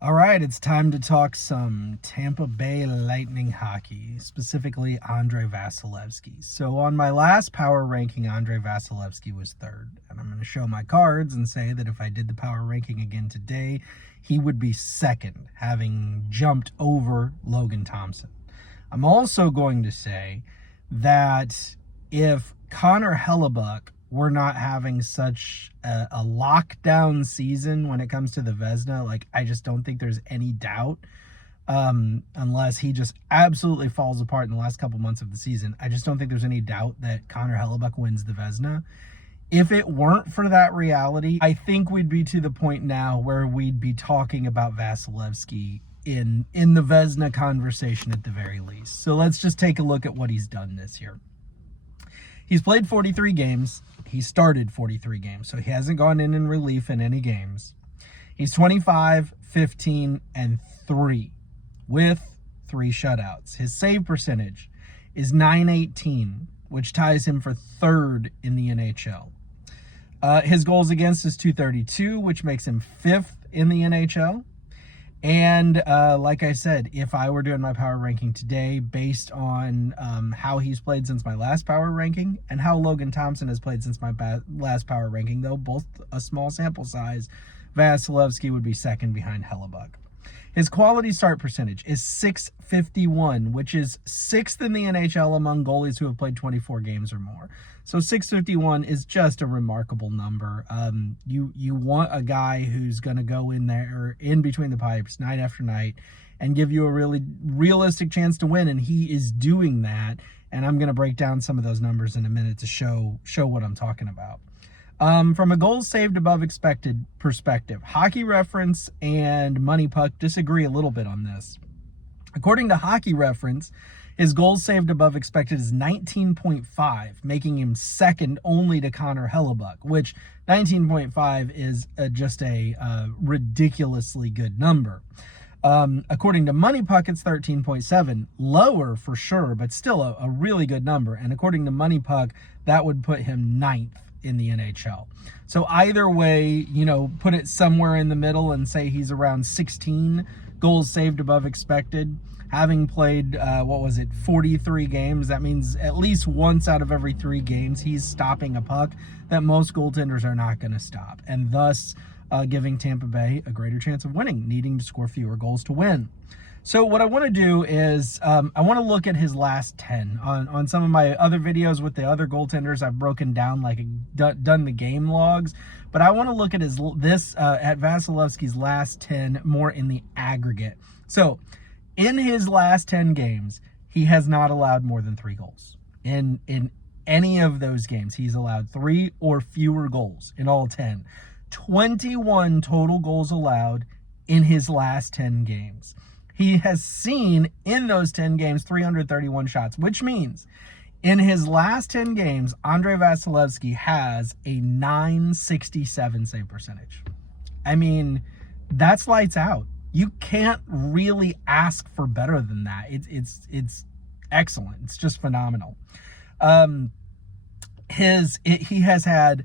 All right, it's time to talk some Tampa Bay Lightning hockey, specifically Andrei Vasilevskiy. So on my last power ranking, Andrei Vasilevskiy was third. And I'm going to show my cards and say that if I did the power ranking again today, he would be second, having jumped over Logan Thompson. I'm also going to say that if Connor Hellebuck were not having such a lockdown season when it comes to the Vezina, like I just don't think there's any doubt, unless he just absolutely falls apart in the last couple months of the season. I just don't think there's any doubt that Connor Hellebuck wins the Vezina. If it weren't for that reality, I think we'd be to the point now where we'd be talking about Vasilevskiy in the Vezina conversation at the very least. So let's just take a look at what he's done this year. He's played 43 games. He started 43 games, so he hasn't gone in relief in any games. He's 25, 15, and 3 with 3 shutouts. His save percentage is .918, which ties him for third in the NHL. His goals against is .232, which makes him fifth in the NHL. And like I said, if I were doing my power ranking today based on how he's played since my last power ranking and how Logan Thompson has played since my last power ranking, though both a small sample size, Vasilevskiy would be second behind Hellebuck. His quality start percentage is .651, which is sixth in the NHL among goalies who have played 24 games or more. So .651 is just a remarkable number. You want a guy who's going to go in there, in between the pipes, night after night, and give you a really realistic chance to win, and he is doing that. And I'm going to break down some of those numbers in a minute to show what I'm talking about. From a goals saved above expected perspective, Hockey Reference and Money Puck disagree a little bit on this. According to Hockey Reference, his goals saved above expected is 19.5, making him second only to Connor Hellebuck, which 19.5 is just a ridiculously good number. According to Money Puck, it's 13.7, lower for sure, but still a really good number. And according to Money Puck, that would put him ninth in the NHL. So either way, put it somewhere in the middle and say he's around 16 goals saved above expected. Having played, 43 games, that means at least once out of every 3 games, he's stopping a puck that most goaltenders are not going to stop, and thus giving Tampa Bay a greater chance of winning, needing to score fewer goals to win. So what I want to do is I want to look at his last 10. On some of my other videos with the other goaltenders, I've broken down, done the game logs, but I want to look at at Vasilevskiy's last 10 more in the aggregate. So in his last 10 games, he has not allowed more than 3 goals. In any of those games, he's allowed 3 or fewer goals in all 10. 21 total goals allowed in his last 10 games. He has seen in those 10 games 331 shots, which means in his last 10 games, Andrei Vasilevskiy has a .967 save percentage. I mean, that's lights out. You can't really ask for better than that. It's excellent. It's just phenomenal. He has had,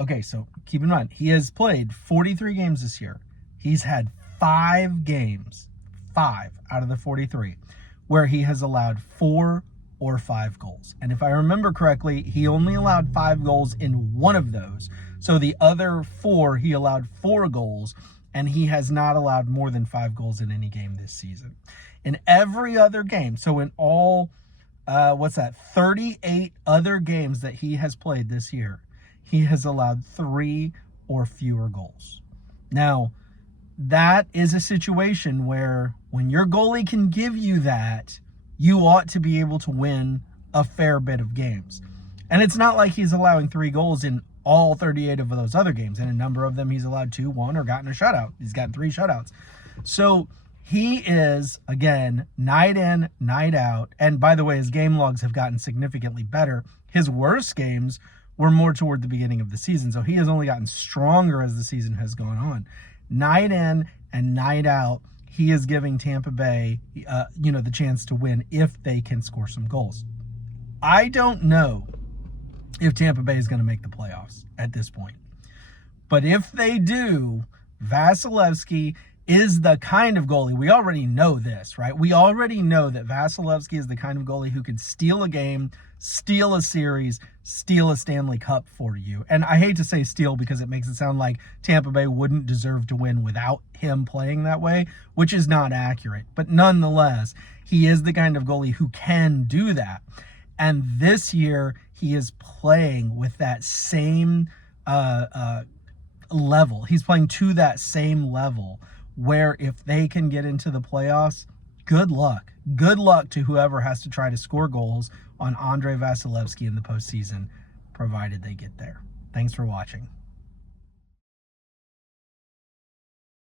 okay, so keep in mind, he has played 43 games this year. He's had 5 games, 5 out of the 43, where he has allowed 4 or 5 goals. And if I remember correctly, he only allowed 5 goals in one of those. So the other 4, he allowed 4 goals, and he has not allowed more than 5 goals in any game this season. In every other game, so in all, 38 other games that he has played this year, he has allowed 3 or fewer goals. Now, that is a situation where when your goalie can give you that, you ought to be able to win a fair bit of games. And it's not like he's allowing 3 goals in all 38 of those other games. In a number of them, he's allowed 2, 1, or gotten a shutout. He's gotten 3 shutouts. So he is, again, night in, night out. And by the way, his game logs have gotten significantly better. His worst games were more toward the beginning of the season. So he has only gotten stronger as the season has gone on. Night in and night out, he is giving Tampa Bay, the chance to win if they can score some goals. I don't know if Tampa Bay is going to make the playoffs at this point. But if they do, Vasilevskiy is the kind of goalie, we already know this, right? We already know that Vasilevskiy is the kind of goalie who can steal a game, steal a series, steal a Stanley Cup for you. And I hate to say steal because it makes it sound like Tampa Bay wouldn't deserve to win without him playing that way, which is not accurate. But nonetheless, he is the kind of goalie who can do that. And this year, he is playing with that same level. He's playing to that same level where if they can get into the playoffs, good luck. Good luck to whoever has to try to score goals on Andrei Vasilevskiy in the postseason, provided they get there. Thanks for watching.